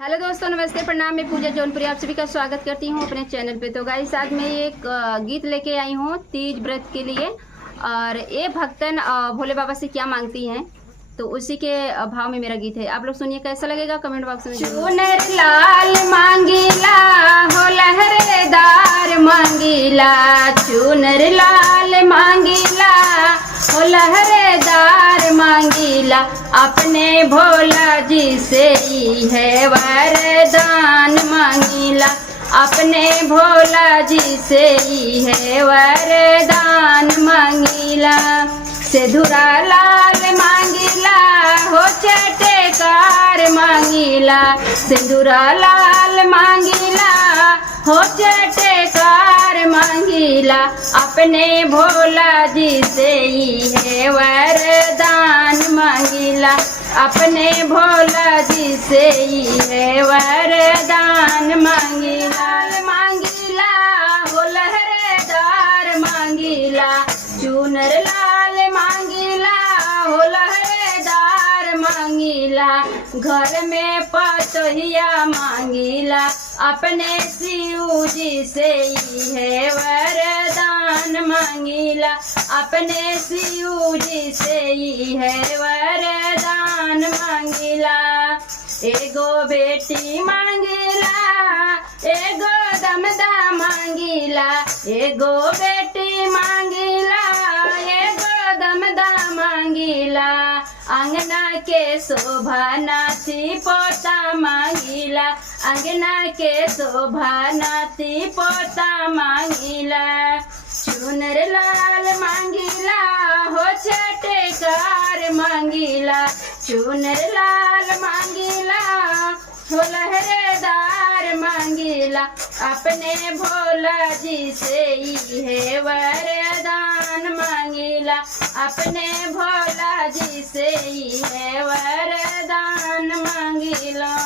हेलो दोस्तों, नमस्ते, प्रणाम। मैं पूजा जौनपुरी आप सभी का स्वागत करती हूँ अपने चैनल पे। तो गाइस, आज मैं एक गीत लेके आई हूँ तीज व्रत के लिए। और ये भक्तन भोले बाबा से क्या मांगती हैं, तो उसी के भाव में मेरा गीत है। आप लोग सुनिए, कैसा लगेगा कमेंट बॉक्स में। चुनर लाल मांगीला हो लहरेदार मांगीला, चुनर लाल मांगीला हो लहरेदार मांगीला, अपने भोला जी से ही है वरदान मांगीला, अपने भोला जी से ही है वरदान मांगीला। सिंदूरा लाल मांगीला हो चटकार मांगीला, सिंदूरा लाल मांगीला हो चटकार मांगीला, अपने भोला जी से ही है वरदान मांगीला, अपने भोला जी से ही है वरदान मांगीला। मांगीला हो लहरेदार मांगीला, चुनर लाल मांगीला हो लहरेदार मांगीला, घर में पतोहिया मांगीला, अपने शिव जी से ही है वरदान मांगीला, अपने शिव जी से ही है वरदान मांगीला। एगो बेटी मांगीला, एगो दमदा मांगीला, एगो बेटी मांगीला, एगो दमदा मांगीला, अंगना के शोभा नाती पोता मांगीला, अंगना के शोभा नाती पोता मांगीला। चुनर लाल मांगीला हो चटकार मांगीला, चुनर लाल मांगीला हो लहरेदार मांगीला, अपने भोला जी से ही है वरदान मांगीला, अपने भोला जी से ही है वरदान मांगीला।